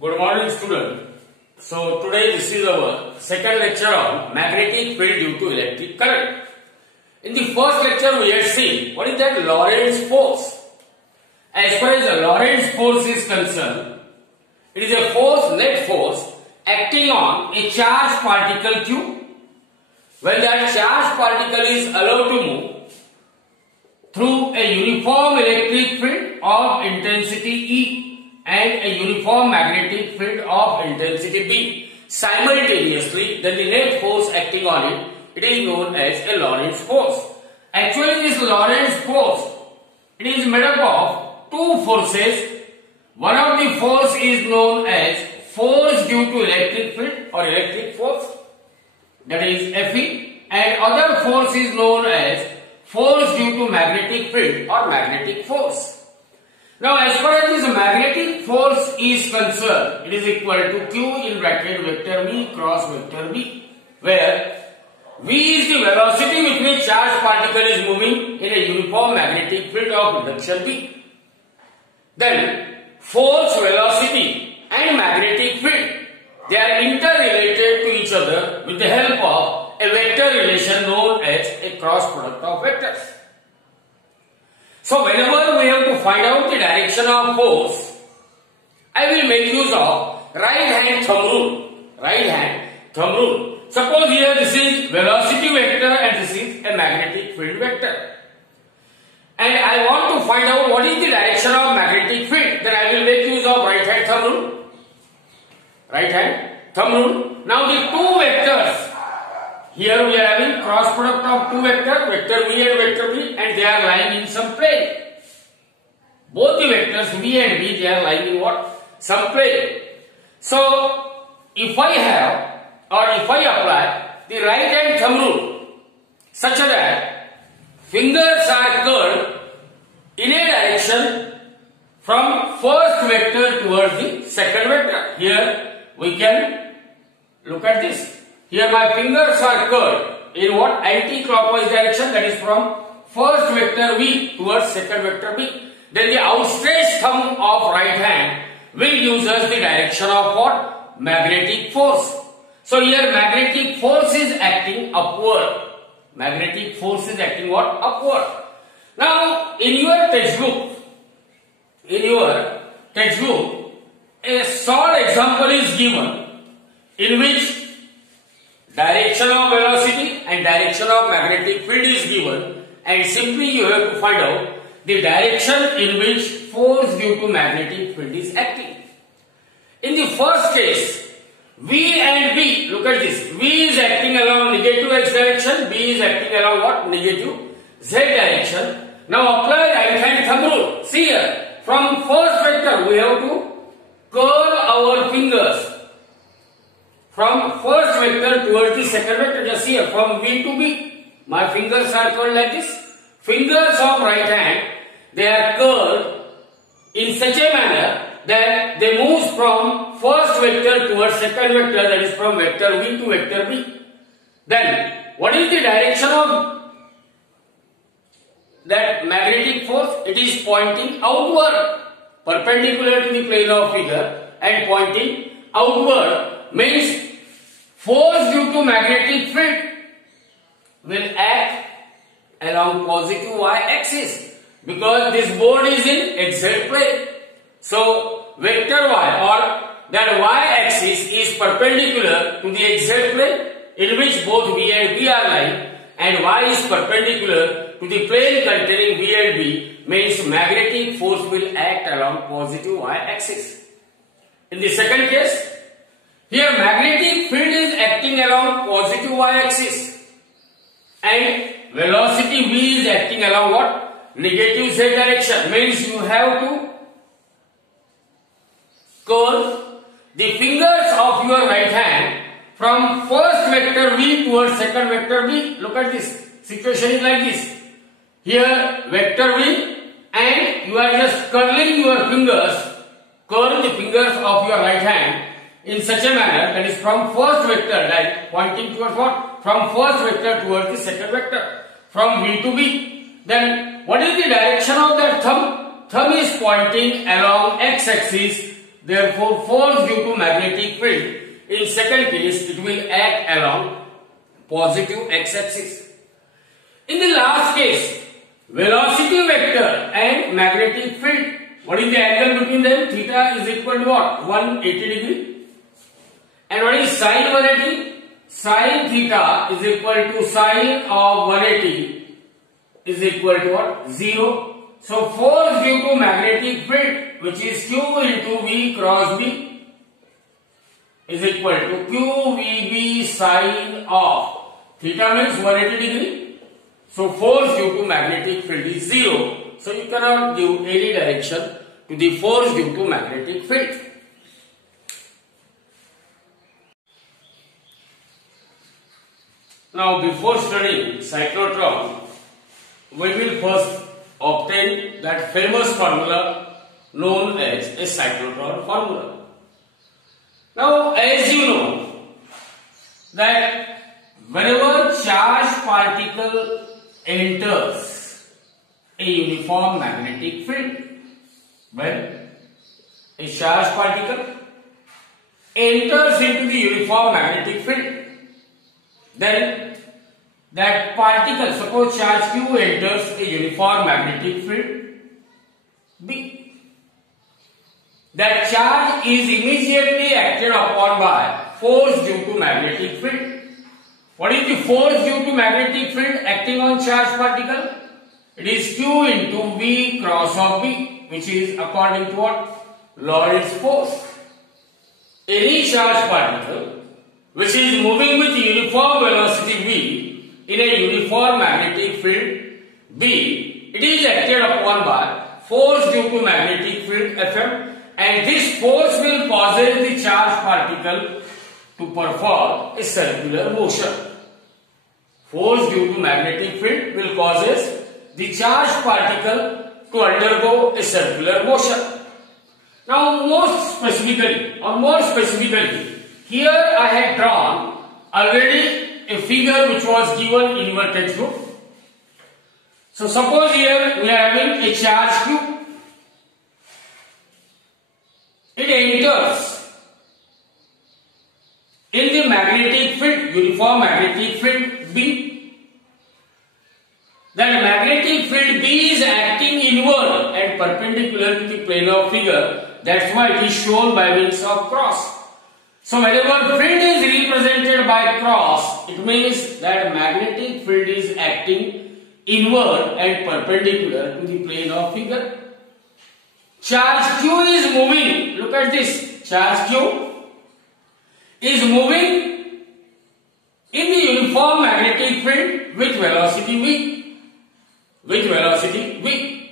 Good morning, student. So today this is our second lecture on magnetic field due to electric current. In the first lecture we had seen what is that Lorentz force. As far as the Lorentz force is concerned, it is a force, net force acting on a charged particle Q. When that charged particle is allowed to move through a uniform electric field of intensity E and a uniform magnetic field of intensity B simultaneously, then the net force acting on it, it is known as a Lorentz force. Actually, this Lorentz force, it is made up of two forces. One of the force is known as force due to electric field or electric force, that is Fe, and other force is known as force due to magnetic field or magnetic force. Now, as far as this magnetic force is concerned, it is equal to Q in bracket vector V cross vector B, where V is the velocity with which charged particle is moving in a uniform magnetic field of induction B. Then, force, velocity and magnetic field, they are interrelated to each other with the help of a vector relation known as a cross product of vectors. So whenever we have to find out the direction of force, I will make use of right hand thumb rule. Right hand thumb rule. Suppose here this is velocity vector and this is a magnetic field vector. And I want to find out what is the direction of magnetic field. Then I will make use of right hand thumb rule. Right hand thumb rule. Now the two vectors. Here we are having cross product of two vectors, vector V and vector B, and they are lying in some plane. Both the vectors V and B, they are lying in what? Some plane. So, if I have or if I apply the right hand thumb rule such that fingers are curled in a direction from first vector towards the second vector. Here we can look at this. Here my fingers are curled in what? Anti-clockwise direction, that is from first vector V towards second vector B. Then the outstretched thumb of right hand will gives us the direction of what? Magnetic force. So here magnetic force is acting upward. Magnetic force is acting what? Upward. Now in your textbook, a short example is given in which direction of velocity and direction of magnetic field is given, and simply you have to find out the direction in which force due to magnetic field is acting. In the first case, V and B, look at this, V is acting along negative x direction, B is acting along what? Negative z direction. Now apply right hand thumb rule. See here, from first vector we have to curl our fingers from first vector towards the second vector. Just here from V to B, my fingers are curled like this. Fingers of right hand, they are curled in such a manner that they move from first vector towards second vector, that is from vector V to vector B. Then what is the direction of that magnetic force? It is pointing outward, perpendicular to the plane of figure and pointing outward, means force due to magnetic field will act along positive y-axis because this board is in xz plane. So vector y or that y-axis is perpendicular to the xz plane in which both V and B are lying, and y is perpendicular to the plane containing V and B, means magnetic force will act along positive y-axis. In the second case, here magnetic field is acting along positive y-axis and velocity V is acting along what? Negative z direction, means you have to curl the fingers of your right hand from first vector V towards second vector B. Look at this, situation is like this. Here vector V, and you are just curling your fingers, curl the fingers of your right hand in such a manner that is from first vector, like pointing towards what? From first vector towards the second vector, from V to B. Then what is the direction of that thumb? Thumb is pointing along x-axis Therefore, force due to magnetic field, in second case, it will act along positive x-axis. In the last case, velocity vector and magnetic field, what is the angle between them? Theta is equal to what? 180 degree. And what is sine 180? Sine theta is equal to sine of 180 is equal to what? 0. So force due to magnetic field, which is Q into V cross B, is equal to QVB sine of theta means 180 degree. So force due to magnetic field is 0. So you cannot give any direction to the force due to magnetic field. Now, before studying cyclotron, we will first obtain that famous formula known as a cyclotron formula. Now, as you know that whenever charged particle enters a uniform magnetic field, when a charged particle enters into the uniform magnetic field, then that particle, suppose charge Q enters a uniform magnetic field B. That charge is immediately acted upon by force due to magnetic field. What is the force due to magnetic field acting on charged particle? It is Q into V cross of B, which is according to what? Lorentz force. Any charged particle which is moving with uniform velocity V in a uniform magnetic field B, it is acted upon by force due to magnetic field Fm, and this force will possess the charged particle to perform a circular motion. Force due to magnetic field will causes the charged particle to undergo a circular motion. Now, more specifically, here I had drawn already a figure which was given in your textbook. So suppose here we are having a charge Q. It enters in the magnetic field, uniform magnetic field B. That magnetic field B is acting inward and perpendicular to the plane of figure. That's why it is shown by means of cross. So whenever field is represented by cross, it means that magnetic field is acting inward and perpendicular to the plane of figure. Charge Q is moving. Look at this. Charge Q is moving in the uniform magnetic field with velocity V.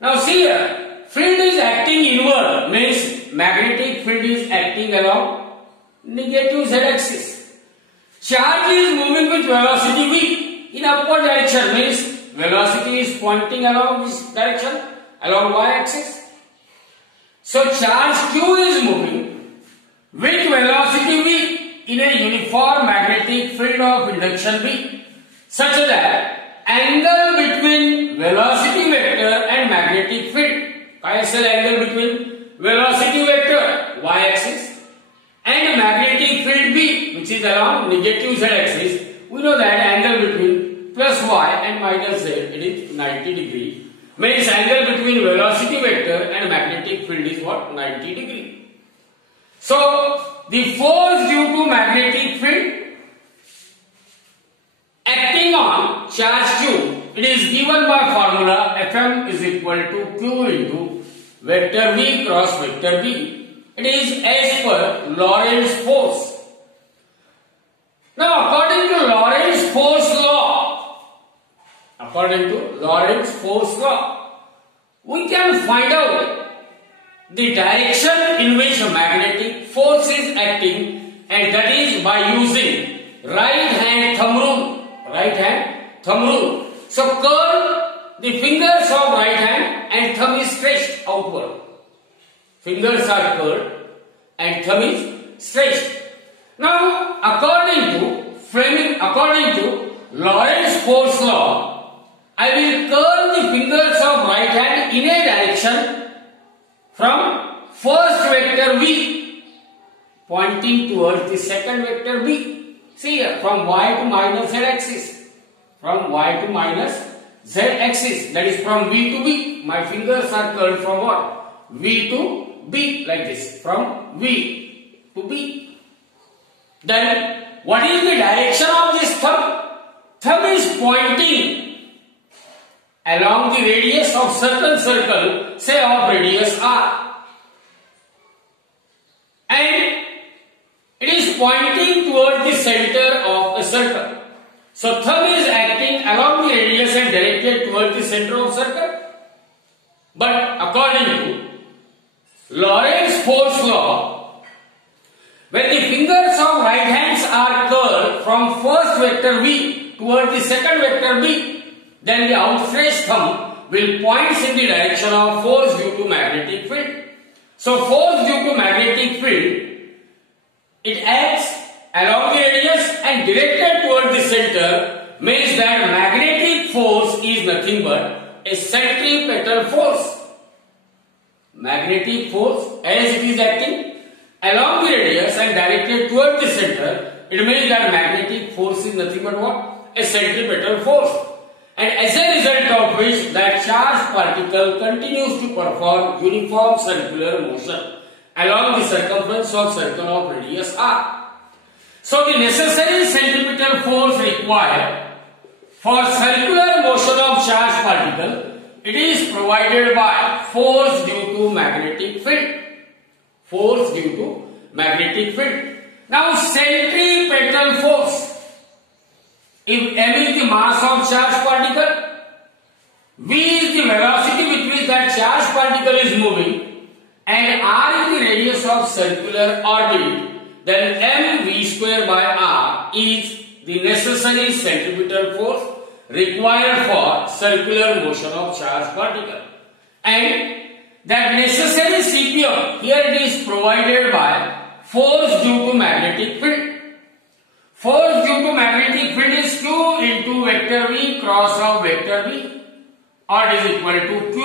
Now see here, field is acting inward means magnetic field is acting along negative z-axis. Charge is moving with velocity V in upward direction means velocity is pointing along this direction, along y-axis. So charge Q is moving with velocity V in a uniform magnetic field of induction B, such that angle between velocity vector and magnetic field, ISL angle between velocity vector y-axis and magnetic field B, which is along negative z-axis, we know that angle between plus y and minus z, it is 90 degree. Means angle between velocity vector and magnetic field is what? 90 degree. So the force due to magnetic field acting on charge Q, it is given by formula Fm is equal to Q into vector V cross vector B. It is as per Lorentz force. Now according to Lorentz force law, we can find out the direction in which magnetic force is acting, and that is by using right hand thumb rule. So curl the fingers of right hand and thumb is stretched outward. Fingers are curled and thumb is stretched. Now according to Lorentz force law, I will curl the fingers of right hand in a direction from first vector v pointing towards the second vector b. See here, from y to minus z axis. From y to minus z axis, that is from v to b. My fingers are curled from what? V to b, like this. From v to b. Then, what is the direction of this thumb? Thumb is pointing along the radius of certain circle, say of radius r. And it is pointing towards the center of a circle. So thumb is acting along the radius and directed towards the center of circle. But according to Lorentz force law, when the fingers of right hands are curled from first vector v towards the second vector b, then the outstretched thumb will point in the direction of force due to magnetic field. So force due to magnetic field, it acts along the radius and directed toward the center, means that magnetic force is nothing but a centripetal force. Magnetic force, as it is acting along the radius and directed toward the center, it means that magnetic force is nothing but what? A centripetal force. And as a result of which that charged particle continues to perform uniform circular motion along the circumference of circle of radius r. So the necessary centripetal force required for circular motion of charged particle, it is provided by force due to magnetic field. Force due to magnetic field. Now centripetal force. If m is the mass of charged particle, v is the velocity with which that charged particle is moving, and r is the radius of circular orbit, then mv square by r is the necessary centripetal force required for circular motion of charged particle. And that necessary CPM, here it is provided by force due to magnetic field. Force due to magnetic field is q into vector v cross of vector b, or it is equal to q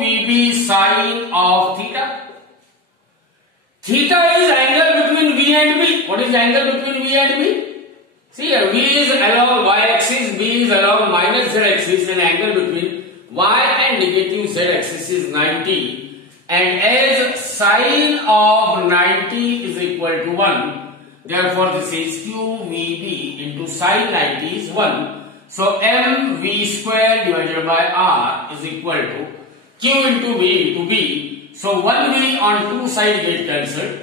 vb sine of theta. Theta is angle between v and b. What is the angle between v and b? See here, v is along y axis, b is along minus z axis, and angle between y and negative z axis is 90. And as sine of 90 is equal to 1, therefore this is qvb into sine 90 is 1. So mv square divided by r is equal to q into v into b. So 1v on two sides get cancelled.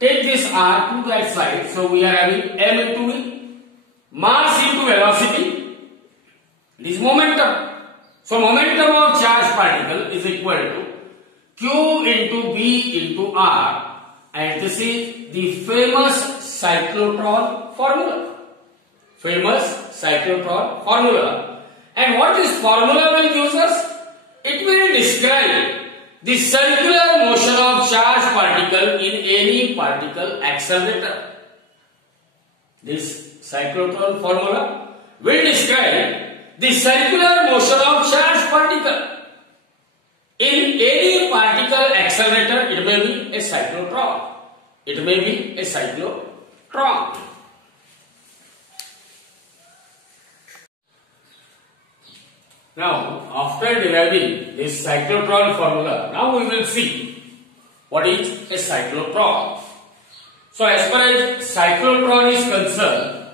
Take this r to that side. So we are having m into v. Mass into velocity. It is momentum. So momentum of charged particle is equal to q into b into r. And this is the famous cyclotron formula. Famous cyclotron formula. And what this formula will give us? It will describe the circular motion of charged particle in any particle accelerator. This cyclotron formula will describe the circular motion of charged particle in any particle accelerator. It may be a cyclotron. It may be a cyclotron. Now, after deriving this cyclotron formula, now we will see what is a cyclotron. So, as far as cyclotron is concerned,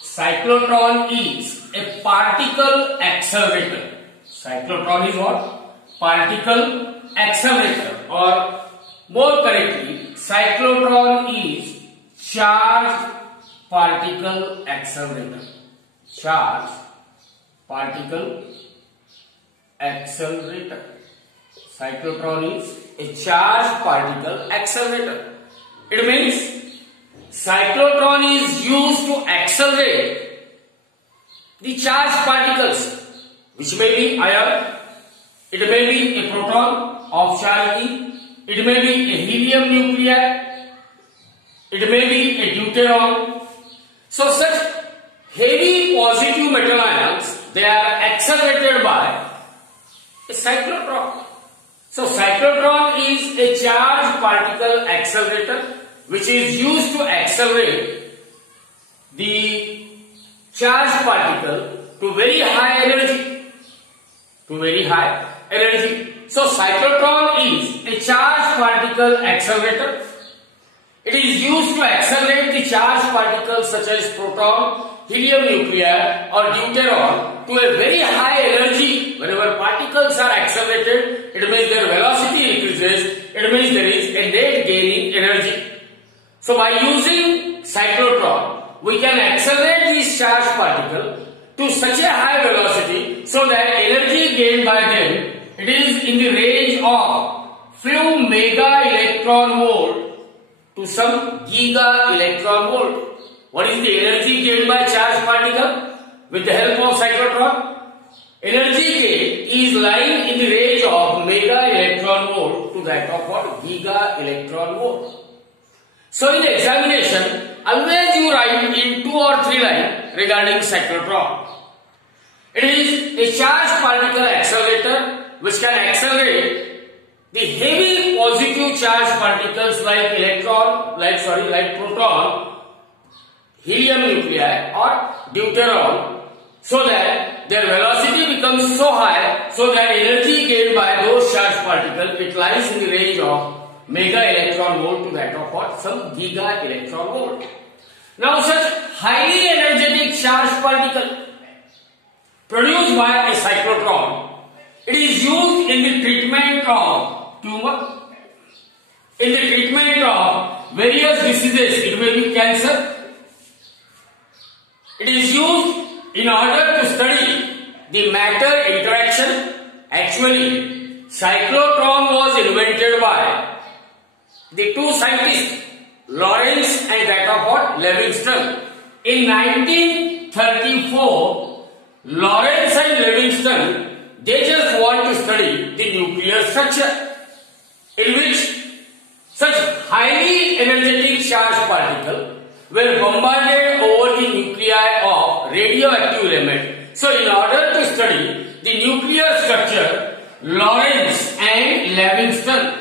cyclotron is a particle accelerator. Cyclotron is what? Particle accelerator, or more correctly, cyclotron is charged particle accelerator. Charged particle accelerator. Cyclotron is a charged particle accelerator. It means cyclotron is used to accelerate the charged particles, which may be ion, it may be a proton of charge E, it may be a helium nuclei, it may be a deuteron. So such heavy positive metal ions, they are accelerated by a cyclotron. So cyclotron is a charged particle accelerator which is used to accelerate the charged particle to very high energy. So cyclotron is a charged particle accelerator. It is used to accelerate the charged particles such as proton, helium nuclei or deuteron to a very high energy. Whenever particles are accelerated, it means their velocity increases. It means there is a net gain in energy. So by using cyclotron, we can accelerate these charged particles to such a high velocity so that energy gained by them, it is in the range of few mega electron volt to some giga electron volt. What is the energy gained by charged particle with the help of cyclotron? Energy gain is lying in the range of mega electron volt to that of what? Giga electron volt. So in the examination, always you write in 2 or 3 lines regarding cyclotron. It is a charged particle accelerator which can accelerate the heavy positive charged particles like proton, helium nuclei or deuteron, so that their velocity becomes so high so that energy gained by those charged particles, it lies in the range of mega electron volt to that of what? Some giga electron volt. Now such highly energetic charged particle produced by a cyclotron, it is used in the treatment of tumor, in the treatment of various diseases. It may be cancer. It is used in order to study the matter interaction. Actually, cyclotron was invented by the 2 scientists, Lorentz and that of what? Livingston. In 1934, Lorentz and Livingston, they just want to study the nuclear structure in which such highly energetic charged particles were bombarded over the nuclei of radioactive element. So in order to study the nuclear structure, Lorentz and Livingston,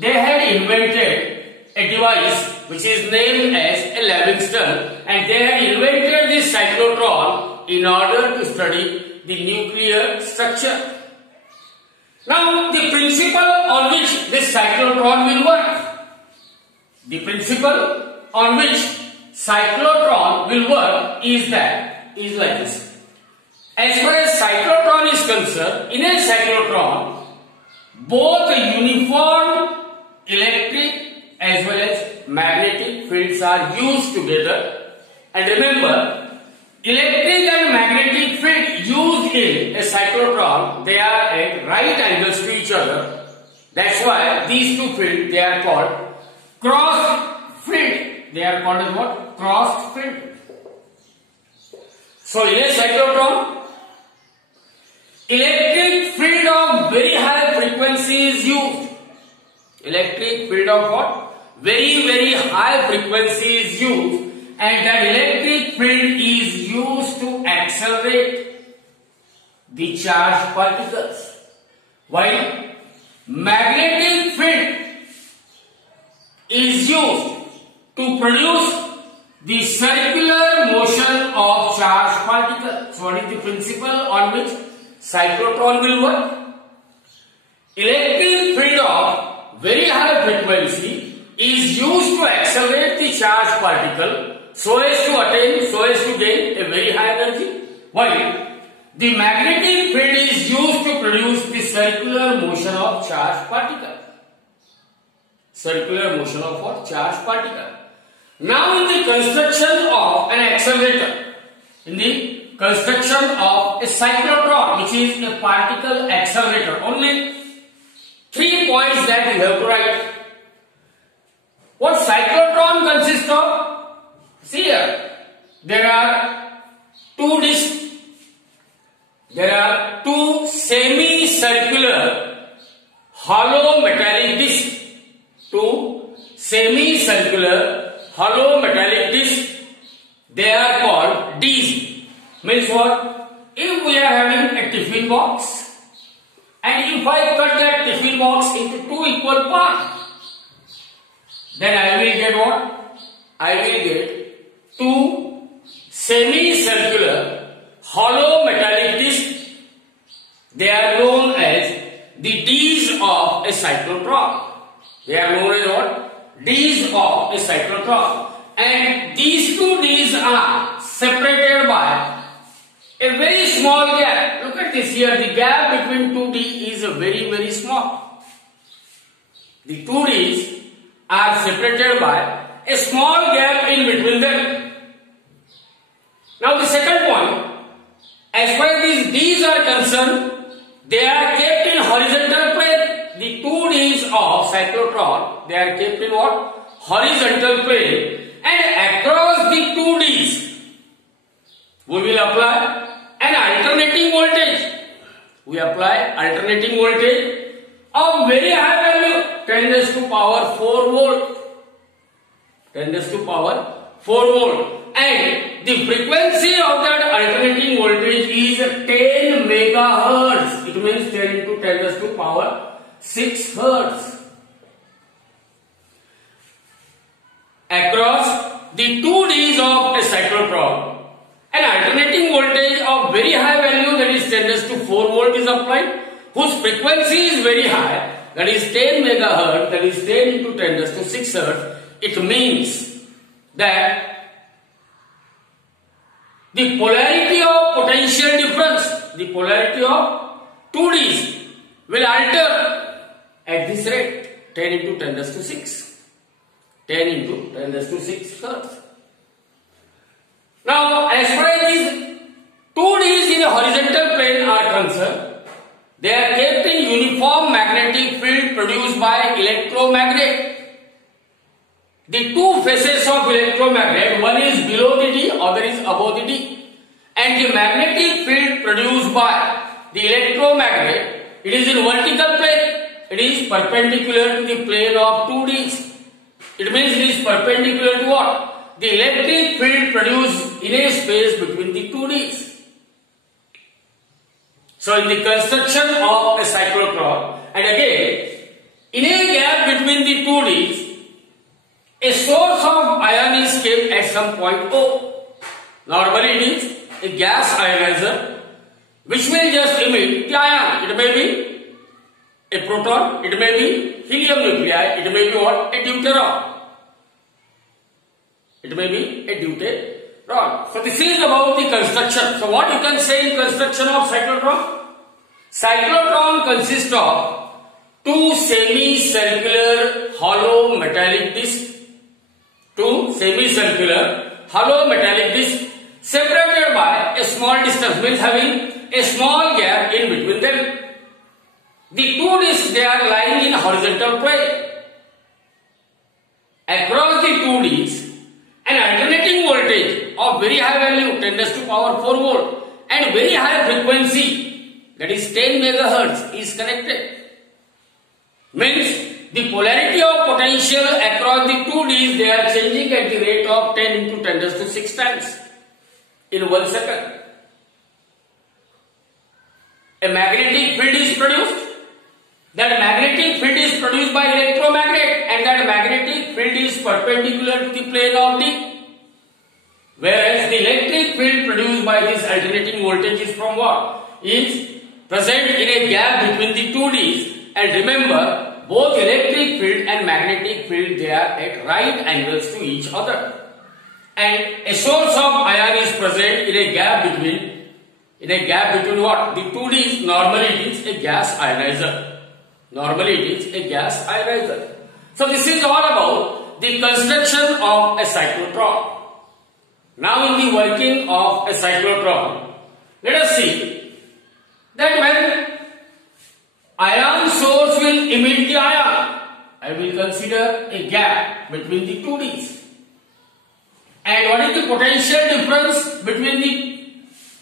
they had invented a device which is named as a Livingston, and they had invented this cyclotron in order to study the nuclear structure. Now the principle on which this cyclotron will work, is like this. As far as cyclotron is concerned, in a cyclotron, both uniform electric as well as magnetic fields are used together. And remember, electric and magnetic field used in a cyclotron, they are at right angles to each other. That's why these two fields, they are called crossed field. They are called as what? Crossed field. So in a cyclotron, electric field of very high frequency is used. Electric field of what? Very high frequency is used, and that electric field is used to accelerate the charged particles, while magnetic field is used to produce the circular motion of charged particles. So what is the principle on which cyclotron will work? Electric field of very high frequency is used to accelerate the charged particle so as to gain a very high energy, while the magnetic field is used to produce the circular motion of charged particle. Circular motion of what? Charged particle. Now in the construction of an accelerator, in the construction of a cyclotron, which is a particle accelerator, only 3 points that you have to write. What cyclotron consists of? See here, there are 2 discs. There are 2 semicircular hollow metallic discs. 2 semicircular hollow metallic discs. They are called Ds. Means what? If we are tiffin box, and if I cut that tiffin box into two equal parts, then I will get what? I will get two semi-circular hollow metallic discs. They are known as the Ds of a cyclotron. They are known as what? Ds of a cyclotron. And these two Ds are separated by a very small gap. Look at this here. The gap between two D is very, very small. The two Ds are separated by a small gap in between them. Now the second point, as far as these Ds are concerned, they are kept in horizontal plane. The two Ds of cyclotron, they are kept in what? Horizontal plane. And across the two Ds, we will apply an alternating voltage. We apply alternating voltage of very high value, 10 raised to power 4 volt. 10 raised to power 4 volt. And the frequency of that alternating voltage is 10 megahertz. It means 10 into 10 raised to power 6 hertz. Across the two Ds of a cyclotron, an alternating voltage of very high value, that is 10 raised to 4 volt is applied, whose frequency is very high, that is 10 megahertz, that is 10 into 10 raised to 6 hertz. It means that the polarity of potential difference, the polarity of two Ds will alter at this rate, 10 into 10 raised to 6. 10 into 10 raised to 6 hertz. Now, as far as these two Ds in a horizontal plane are concerned, they are kept in uniform magnetic field produced by electromagnet. The two faces of electromagnet, one is below the D, other is above the D. And the magnetic field produced by the electromagnet, it is in vertical plane. It is perpendicular to the plane of two Ds. It means it is perpendicular to what? The electric field produced in a space between the two Ds. So in the construction of a cyclotron, and again, in a gap between the two Ds, a source of ion is kept at some point O. Normally it is a gas ionizer which will just emit the ion. It may be a proton, it may be helium nuclei, it may be what? A deuteron. It may be a deuteron. So this is about the construction. So what you can say in construction of cyclotron? Cyclotron consists of two semi-circular hollow metallic discs. Two semi-circular hollow metallic discs separated by a small distance, means having a small gap in between them. The two discs, they are lying in horizontal plane. Across the two discs, an alternating voltage of very high value, 10 raised to power 4 volt, and very high frequency, that is 10 megahertz, is connected. Means the polarity of potential across the two Ds, they are changing at the rate of 10 into 10 raised to 6 times in 1 second. A magnetic field is produced. That magnetic field is produced by electromagnet, and that magnetic field is perpendicular to the plane of D. Whereas the electric field produced by this alternating voltage is from what? Is present in a gap between the two Ds. And remember, both electric field and magnetic field, they are at right angles to each other. And a source of ion is present in a gap between what? The two Ds. Normally it is a gas ionizer. Normally it is a gas ionizer. So this is all about the construction of a cyclotron. Now in the working of a cyclotron, let us see that when ion source will emit the ion, I will consider a gap between the two Ds. And what is the potential difference between the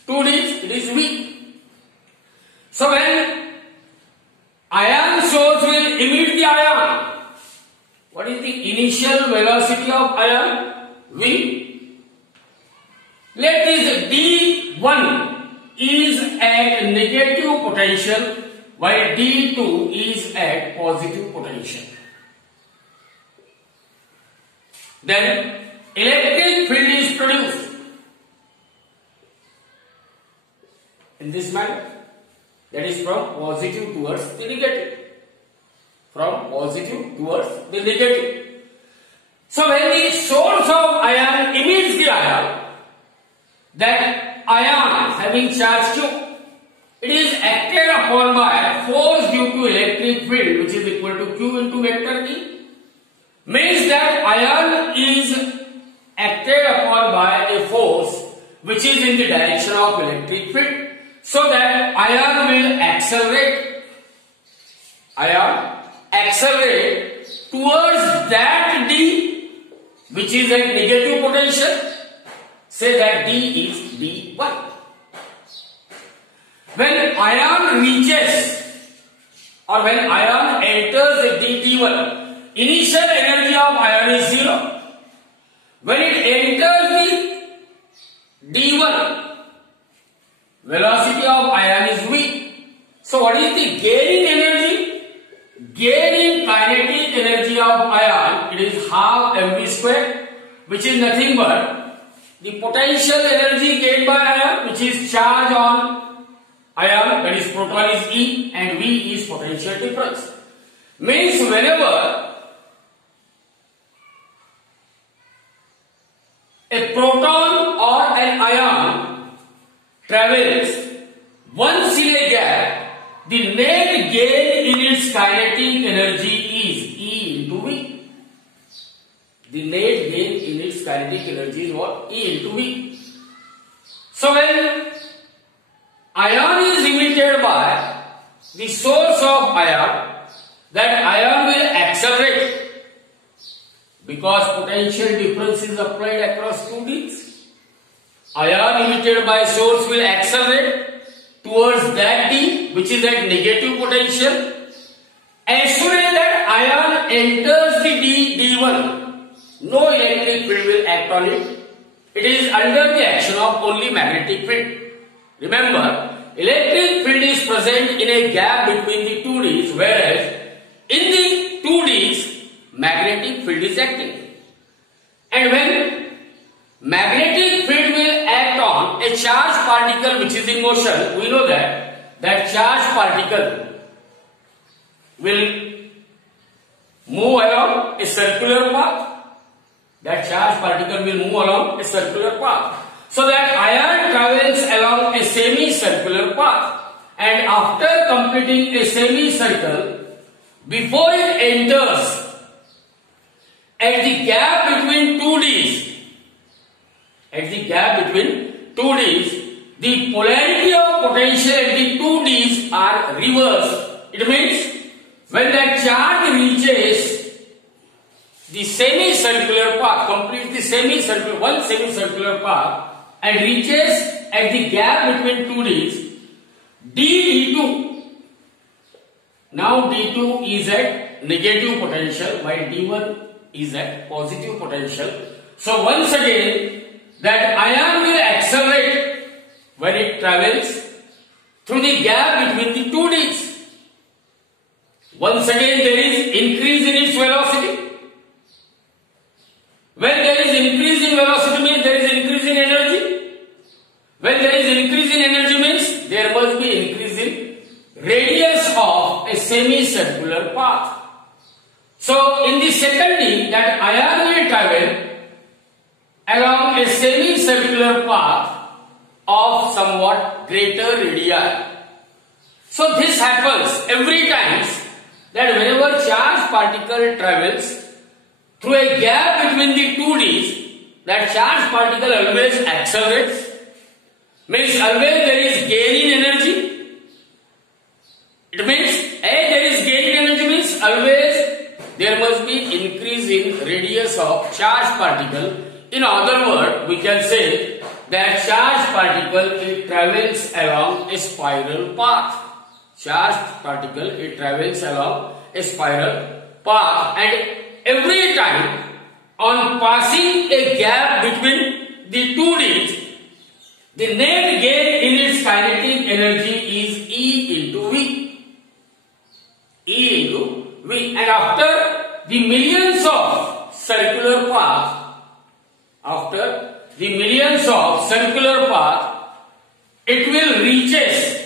two Ds? It is V. So when ion source will emit the ion, what is the initial velocity of ion? V. Let this D1 is at negative potential while D2 is at positive potential. Then electric field is produced in this manner, that is from positive towards the negative. From positive towards the negative. So when the source of ion emits the ion, that ion having charge Q, it is acted upon by force due to electric field which is equal to Q into vector E. Means that ion is acted upon by a force which is in the direction of electric field, so that ion will accelerate. Ion accelerate towards that D which is at negative potential. Say that D is D1. When ion reaches or when ion enters the D1, initial energy of ion is 0. When it enters the D1, velocity of ion is v. So what is the gain in energy? Gain in kinetic energy of ion, it is half mv square, which is nothing but the potential energy gained by ion, which is charge on ion, that is proton is E and V is potential difference. Means whenever a proton or an ion travels once in a gap, the net gain in its kinetic energy is E into V. The net gain in its kinetic energy is what? E into V. So when ion is emitted by the source of ion, that ion will accelerate because potential difference is applied across two Ds. Ion emitted by source will accelerate towards that D which is at negative potential. As soon as that ion enters the D1, no electric field will act on it. It is under the action of only magnetic field. Remember, electric field is present in a gap between the two Ds, whereas in the two Ds, magnetic field is acting. And when magnetic field will act on a charged particle which is in motion, we know that that charged particle will move along a circular path. That charged particle will move along a circular path. So that ion travels along a semicircular path. And after completing a semicircle, before it enters at the gap between two Ds, the polarity of potential at the two Ds are reversed. It means when that charge reaches the semicircular path, completes the semicircular path and reaches at the gap between two Ds, D2. Now D2 is at negative potential while D1 is at positive potential. So once again, that ion will accelerate when it travels through the gap between the two Ds. Once again, there is increase in its velocity. When there is increase in velocity means there is increase in energy. When there is increase in energy means there must be increase in radius of a semicircular path. So in the second D, that ion will travel along a semicircular path of somewhat greater radii. So this happens every time that whenever charged particle travels through a gap between the two Ds, that charged particle always accelerates. Means always there is gain in energy. It means there is gain in energy means always there must be increase in radius of charged particle. In other words, we can say that charged particle it travels along a spiral path. Charged particle it travels along a spiral path, and every time on passing a gap between the two Ds, the net gain in its kinetic energy is E into V. E into V. And after the millions of circular paths, it will reaches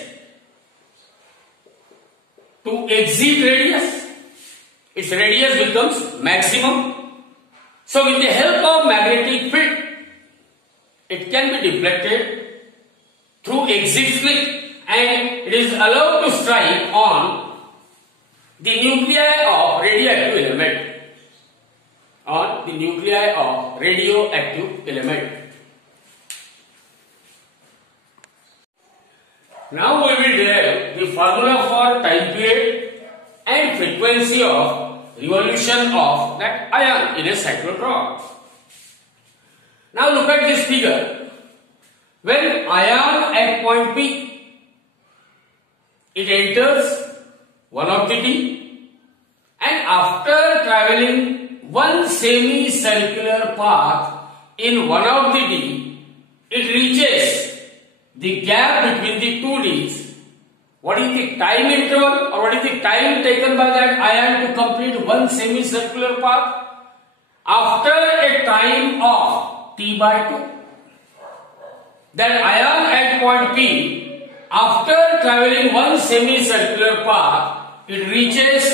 to exit radius. Its radius becomes maximum. So with the help of magnetic field, it can be deflected through exit slit and it is allowed to strike on the nuclei of radioactive element. Now we will derive the formula for time period and frequency of revolution of that ion in a cyclotron. Now look at this figure. When ion at point P, it enters one of the D, and after traveling one semicircular path in one of the D, it reaches the gap between the two Ds. What is the time interval, or what is the time taken by that ion to complete one semicircular path? After a time of T by 2. That ion at point P, after traveling one semicircular path, it reaches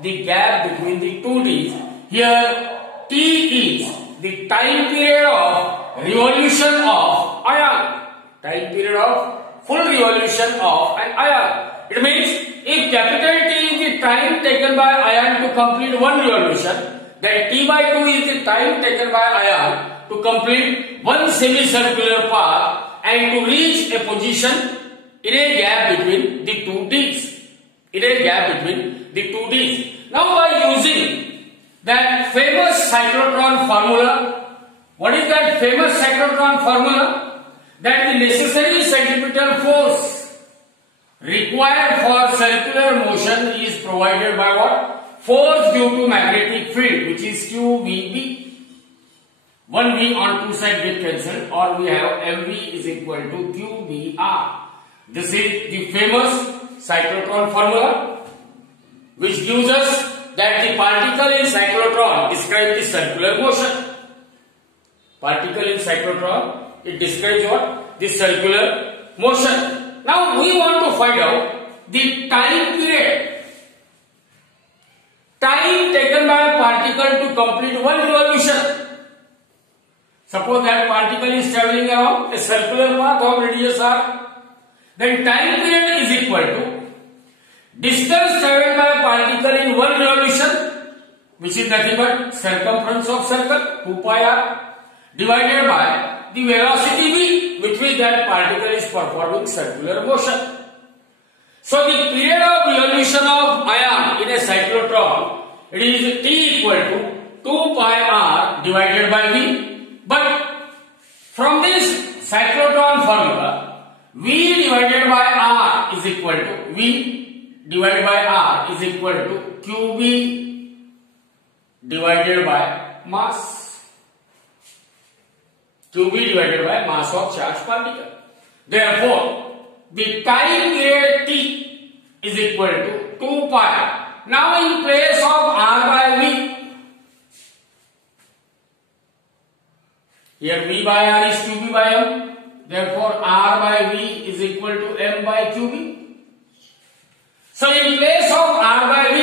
the gap between the two Ds. Here T is the time period of revolution of ion. Time period of full revolution of an ion. It means if capital T is the time taken by ion to complete one revolution, then T by 2 is the time taken by ion to complete one semicircular path and to reach a position in a gap between the two Ds. Now by using that famous cyclotron formula, what is that famous cyclotron formula? That the necessary centripetal force required for circular motion is provided by what? Force due to magnetic field, which is QVB. One V on two sides get cancelled, or we have MV is equal to QVR. This is the famous cyclotron formula, which gives us that the particle in cyclotron describes the circular motion. Particle in cyclotron, it describes what? The circular motion. Now we want to find out the time period. Time taken by a particle to complete one revolution. Suppose that particle is traveling around a circular path of radius r. Then time period is equal to distance traveled by a particle in one revolution, which is nothing but circumference of circle, 2 pi r, divided by the velocity v with which that particle is performing circular motion. So the period of revolution of ion in a cyclotron, it is T equal to 2 pi r divided by v. But from this cyclotron formula, v divided by r is equal to qb divided by mass. QB divided by mass of charged particle. Therefore, the time period T is equal to 2 pi. Now in place of R by V, here V by R is QB by M. Therefore, R by V is equal to M by QB. So in place of R by V,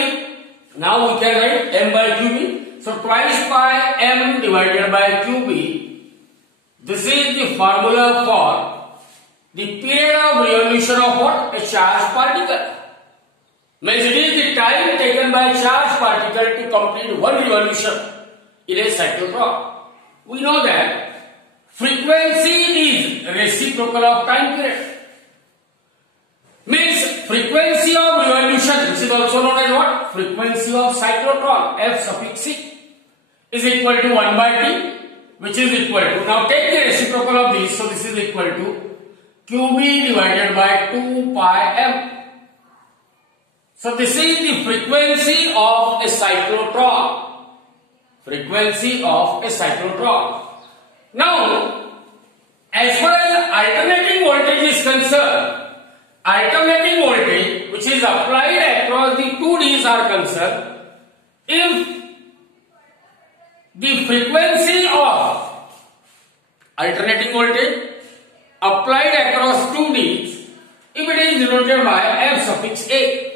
now we can write M by QB. So twice pi M divided by QB. This is the formula for the period of revolution of what? A charged particle. Means it is the time taken by charged particle to complete one revolution in a cyclotron. We know that frequency is reciprocal of time period. Means frequency of revolution, which is also known as what? Frequency of cyclotron, F suffix C, is equal to 1 by T. Which is equal to, now take the reciprocal of this, so this is equal to QB divided by 2 pi M. So this is the frequency of a cyclotron. Now, as far as alternating voltage voltage is concerned, alternating voltage which is applied across the two Ds are concerned, if the frequency of alternating voltage applied across two Ds, if it is denoted by F suffix A.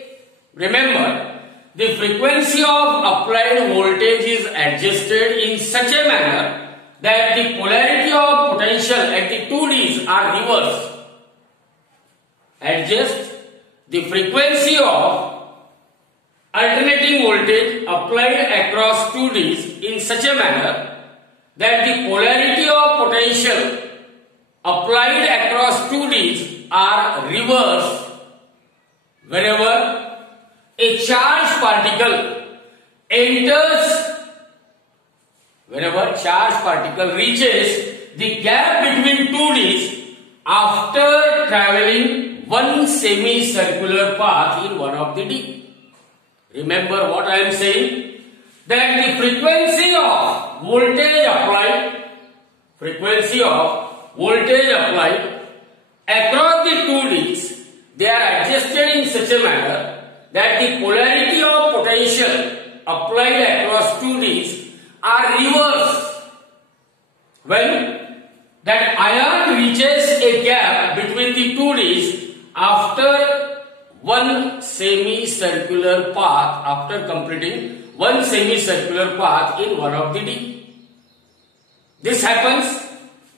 Remember, the frequency of applied voltage is adjusted in such a manner that the polarity of potential at the two Ds are reversed. Adjust the frequency of alternating voltage applied across two Ds in such a manner that the polarity of potential applied across two Ds are reversed whenever a charged particle enters, whenever charged particle reaches the gap between two Ds after traveling one semicircular path in one of the D. Remember what I am saying? That the frequency of voltage applied across the two Ds, they are adjusted in such a manner that the polarity of potential applied across two Ds are reversed when that ion reaches a gap between the two Ds after one semicircular path, after completing one semicircular path in one of the D. This happens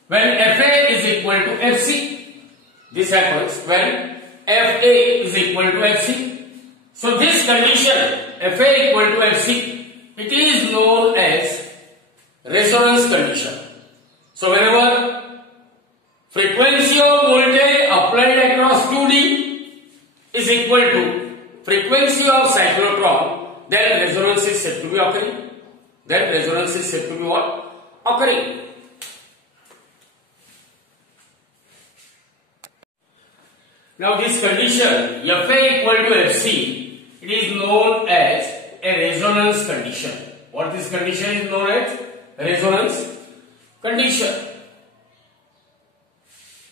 when Fa is equal to Fc. This happens when Fa is equal to Fc. So this condition, Fa equal to Fc, it is known as resonance condition. So whenever frequency of voltage applied across 2D is equal to frequency of cyclotron, then resonance is said to be occurring. Then resonance is said to be what? Occurring. Now this condition, Fa equal to Fc, it is known as a resonance condition. What this condition is known as? Resonance condition.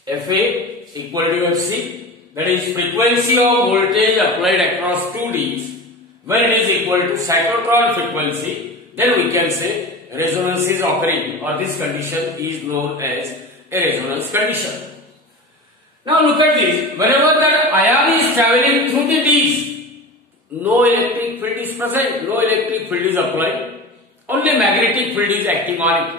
Fa equal to Fc, that is frequency of voltage applied across two Ds, when it is equal to cyclotron frequency, then we can say resonance is occurring, or this condition is known as a resonance condition. Now look at this. Whenever that ion is traveling through the Ds, no electric field is present, no electric field is applied, only magnetic field is acting on it.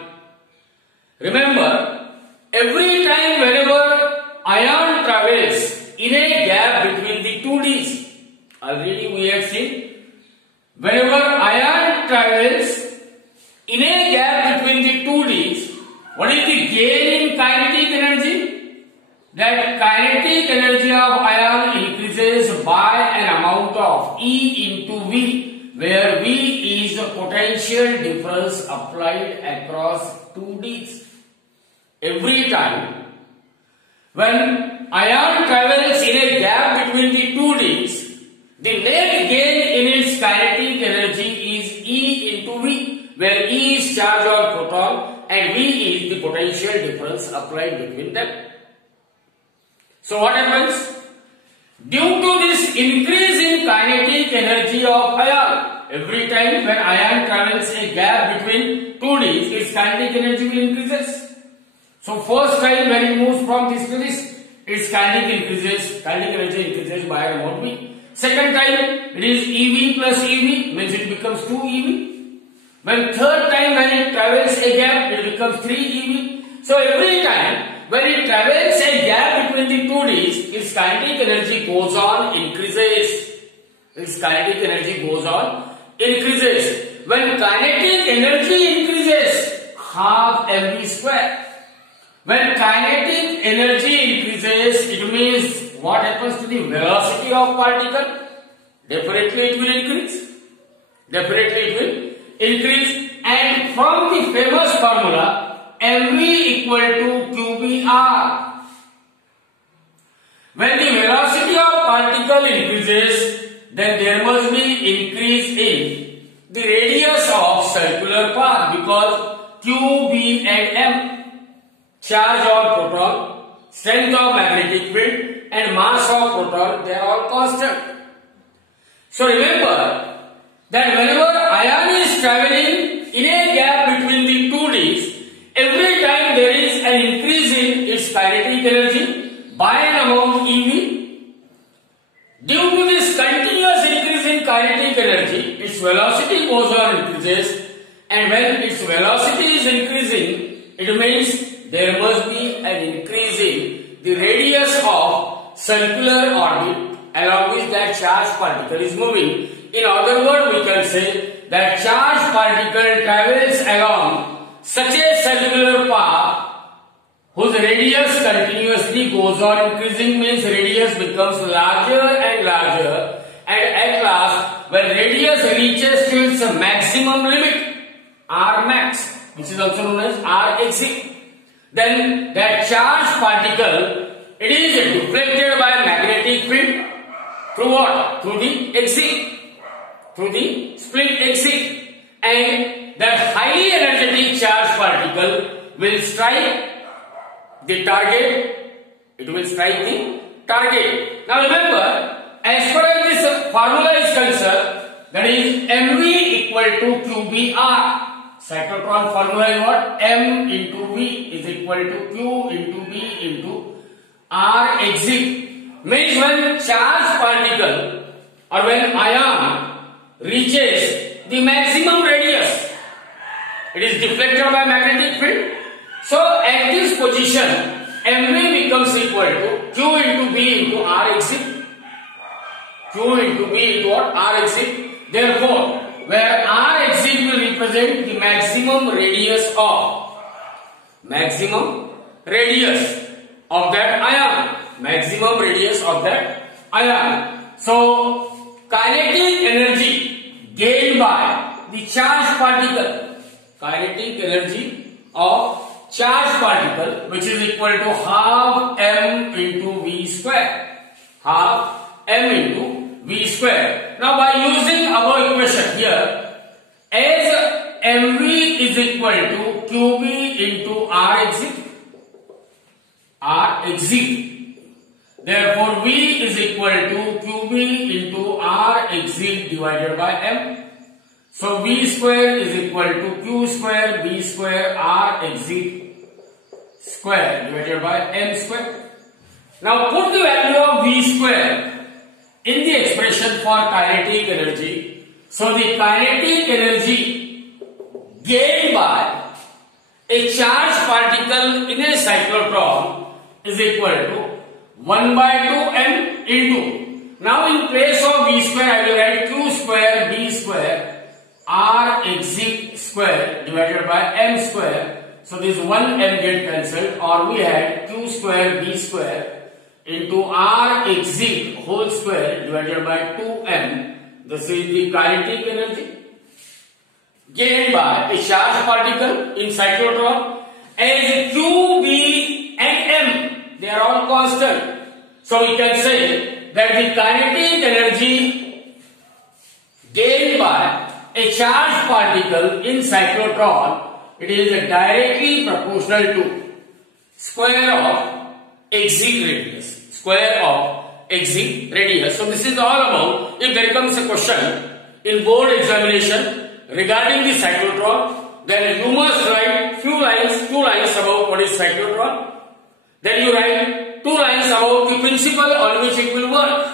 Remember, every time whenever ion travels in a gap between the two Ds, already we have seen, whenever ion travels in a gap between the two Ds, what is the gain in kinetic energy? That kinetic energy of ion increases by an amount of E into V, where V is the potential difference applied across two Ds. Every time when ion travels in a gap between the two Ds, the net gain in its kinetic energy is E into V, where E is charge on proton and V is the potential difference applied between them. So what happens? Due to this increase in kinetic energy of ion, every time when ion travels a gap between two Ds, its kinetic energy will increases. So first time when it moves from this to this, its kinetic energy increases by amount V. Second time it is EV plus EV, means it becomes 2 EV. When third time when it travels a gap, it becomes 3 EV. So every time when it travels a gap between the two Ds, its kinetic energy goes on increases. Its kinetic energy goes on increases. When kinetic energy increases, half mv square. When kinetic energy increases, it means what happens to the velocity of particle? Definitely it will increase. Definitely it will increase. And from the famous formula, mv equal to qbr. When the velocity of particle increases, then there must be increase in the radius of circular path, because q, b and m, charge on proton, strength of magnetic field and mass of proton, they are all constant. So remember that whenever ion is traveling in a gap between the two Ds, every time there is an increase in its kinetic energy by an amount eV. Due to this continuous increase in kinetic energy, its velocity goes on increases, and when its velocity is increasing, it means there must be an increase in the radius of circular orbit along which that charged particle is moving. In other words, we can say that charged particle travels along such a circular path whose radius continuously goes on increasing, means radius becomes larger and larger, and at last when radius reaches to its maximum limit, R max, which is also known as R exit, then that charged particle, it is deflected by magnetic field through what? Through the exit, through the split exit, and that highly energetic charged particle will strike the target. It will strike the target. Now remember, as far as this formula is concerned, that is mv equal to qbr. Cyclotron formula is what? M into V is equal to Q into B into R exit. Means when charged particle or when ion reaches the maximum radius, it is deflected by magnetic field. So at this position, mv becomes equal to Q into B into R exit. Q into B into what? R exit. Therefore, where R exit will represent the maximum radius of that ion. Maximum radius of that ion. So kinetic energy gained by the charged particle, kinetic energy of charged particle, which is equal to half m into v square. Half m into v square. Now by using our equation here, as mv is equal to qb into r exit, therefore v is equal to qb into r exit divided by m. So v square is equal to q square b square r exit square divided by m square. Now put the value of v square in the expression for kinetic energy. So the kinetic energy gained by a charged particle in a cyclotron is equal to 1 by 2m into. Now in place of v square, I will write q square b square r exit square divided by m square. So this 1m get cancelled, or we had q square b square into r exit whole square divided by 2m. This is the kinetic energy gained by a charged particle in cyclotron. As q, b and m, they are all constant. So we can say that the kinetic energy gained by a charged particle in cyclotron, it is directly proportional to square of exit radius. Square of exit radius. So this is all about, if there comes a question in board examination regarding the cyclotron, then you must write two lines about what is cyclotron. Then you write 2 lines about the principle on which it will work.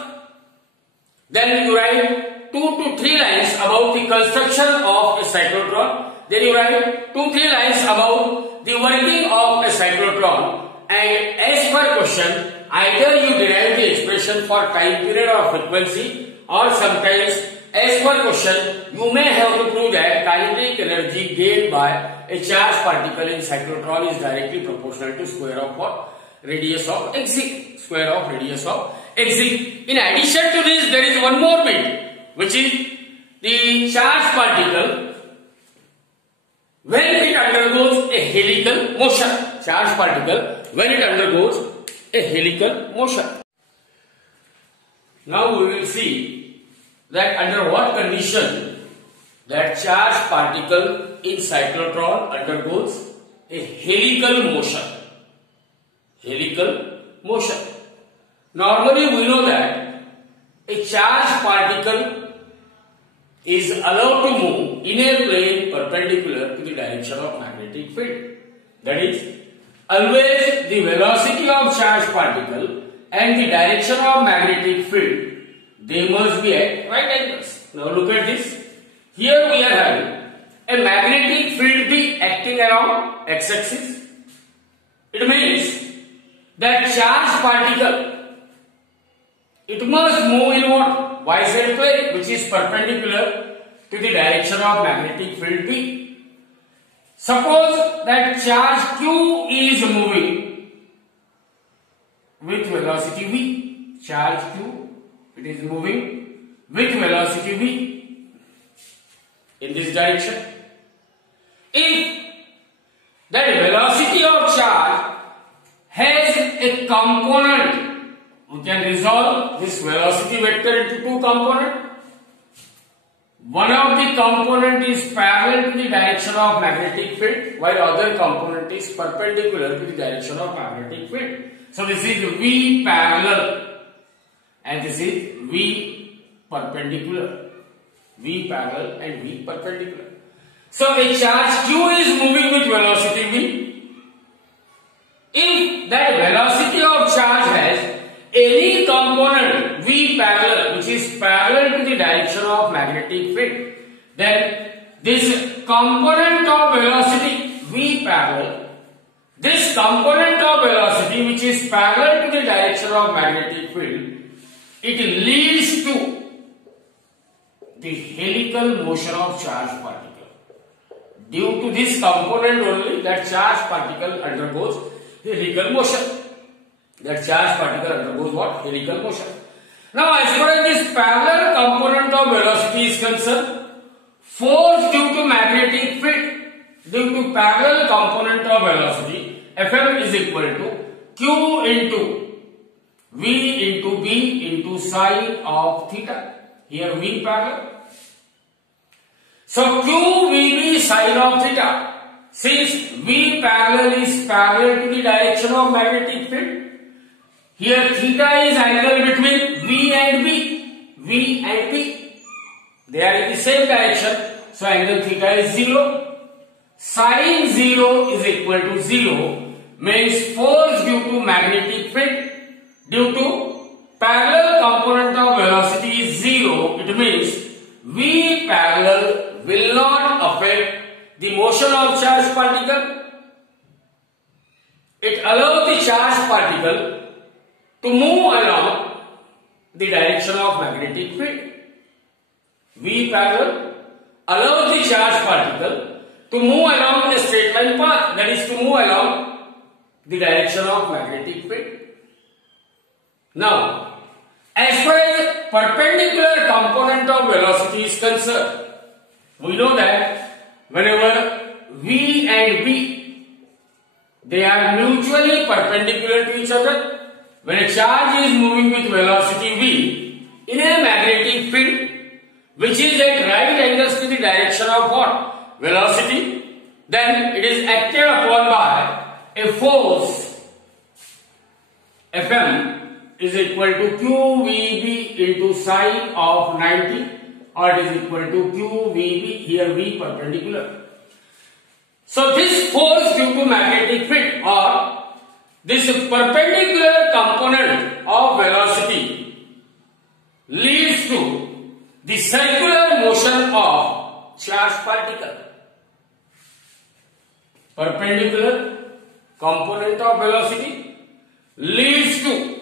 Then you write 2 to 3 lines about the construction of a cyclotron. Then you write 2 to 3 lines about the working of a cyclotron. And as per question, either you derive the expression for time period or frequency, or sometimes as per question you may have to prove that kinetic energy gained by a charged particle in cyclotron is directly proportional to square of what? Radius of exit. Square of radius of exit. In addition to this, there is one more bit, which is the charged particle when it undergoes a helical motion. Charged particle when it undergoes a helical motion. Now we will see that under what condition that charged particle in cyclotron undergoes a helical motion. Helical motion. Normally we know that a charged particle is allowed to move in a plane perpendicular to the direction of magnetic field. That is, always the velocity of charged particle and the direction of magnetic field, they must be at right angles. Now look at this. Here we are having a magnetic field B acting along x-axis. It means that charged particle, it must move in what? YZ plane, which is perpendicular to the direction of magnetic field B. Suppose that charge Q is moving with velocity V. Charge Q, it is moving with velocity V in this direction. If that velocity of charge has a component, we can resolve this velocity vector into two components. One of the component is parallel to the direction of magnetic field, while other component is perpendicular to the direction of magnetic field. So this is V parallel and this is V perpendicular. V parallel and V perpendicular. So a charge Q is moving with velocity V. If that velocity of charge has any component V parallel, which is parallel to the direction of magnetic field, then this component of velocity V parallel, this component of velocity which is parallel to the direction of magnetic field, it leads to the helical motion of charged particle. Due to this component only, that charged particle undergoes helical motion. That charged particle undergoes what? Helical motion. Now, as far as this parallel component of velocity is concerned, force due to magnetic field, due to parallel component of velocity, Fm is equal to Q into V into B into sine of theta. Here V parallel. So Q VB sine of theta. Since V parallel is parallel to the direction of magnetic field, here theta is angle between V and B. V and B. They are in the same direction. So angle theta is 0. Sine 0 is equal to 0 means force due to magnetic field due to parallel component of velocity is 0. It means V parallel will not affect the motion of charged particle. It allows the charged particle to move along the direction of magnetic field. V parallel allows the charged particle to move along a straight line path, that is to move along the direction of magnetic field. Now, as far as perpendicular component of velocity is concerned, we know that whenever V and B, they are mutually perpendicular to each other. When a charge is moving with velocity V in a magnetic field which is at right angles to the direction of what? Velocity, then it is acted upon by a force Fm is equal to QVB into sine of 90, or it is equal to QVB, here V perpendicular. So this force due to magnetic field or this perpendicular component of velocity leads to the circular motion of charged particle. Perpendicular component of velocity leads to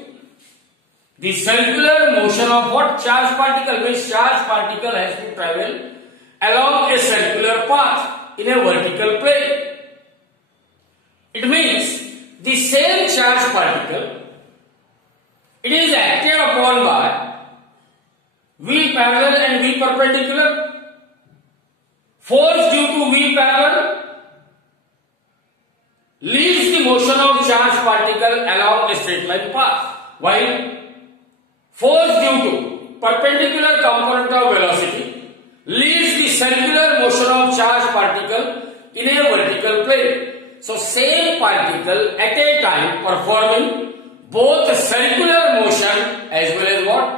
the circular motion of what? Charged particle. Means charged particle has to travel along a circular path in a vertical plane. It means the same charged particle, it is acted upon by V parallel and V perpendicular. Force due to V parallel leads the motion of charged particle along a straight line path, while force due to perpendicular component of velocity leads the circular motion of charged particle in a vertical plane. So same particle at a time performing both circular motion as well as what?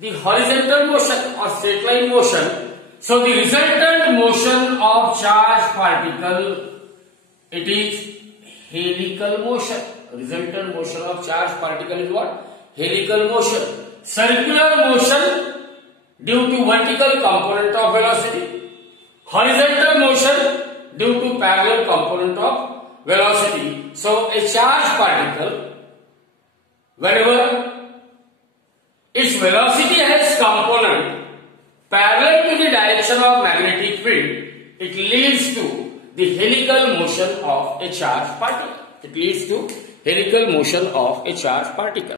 The horizontal motion or straight line motion. So the resultant motion of charged particle, it is helical motion. Resultant motion of charged particle is what? Helical motion. Circular motion due to vertical component of velocity. Horizontal motion due to parallel component of velocity. So a charged particle, whenever its velocity has component parallel to the direction of magnetic field, it leads to the helical motion of a charged particle. It leads to helical motion of a charged particle.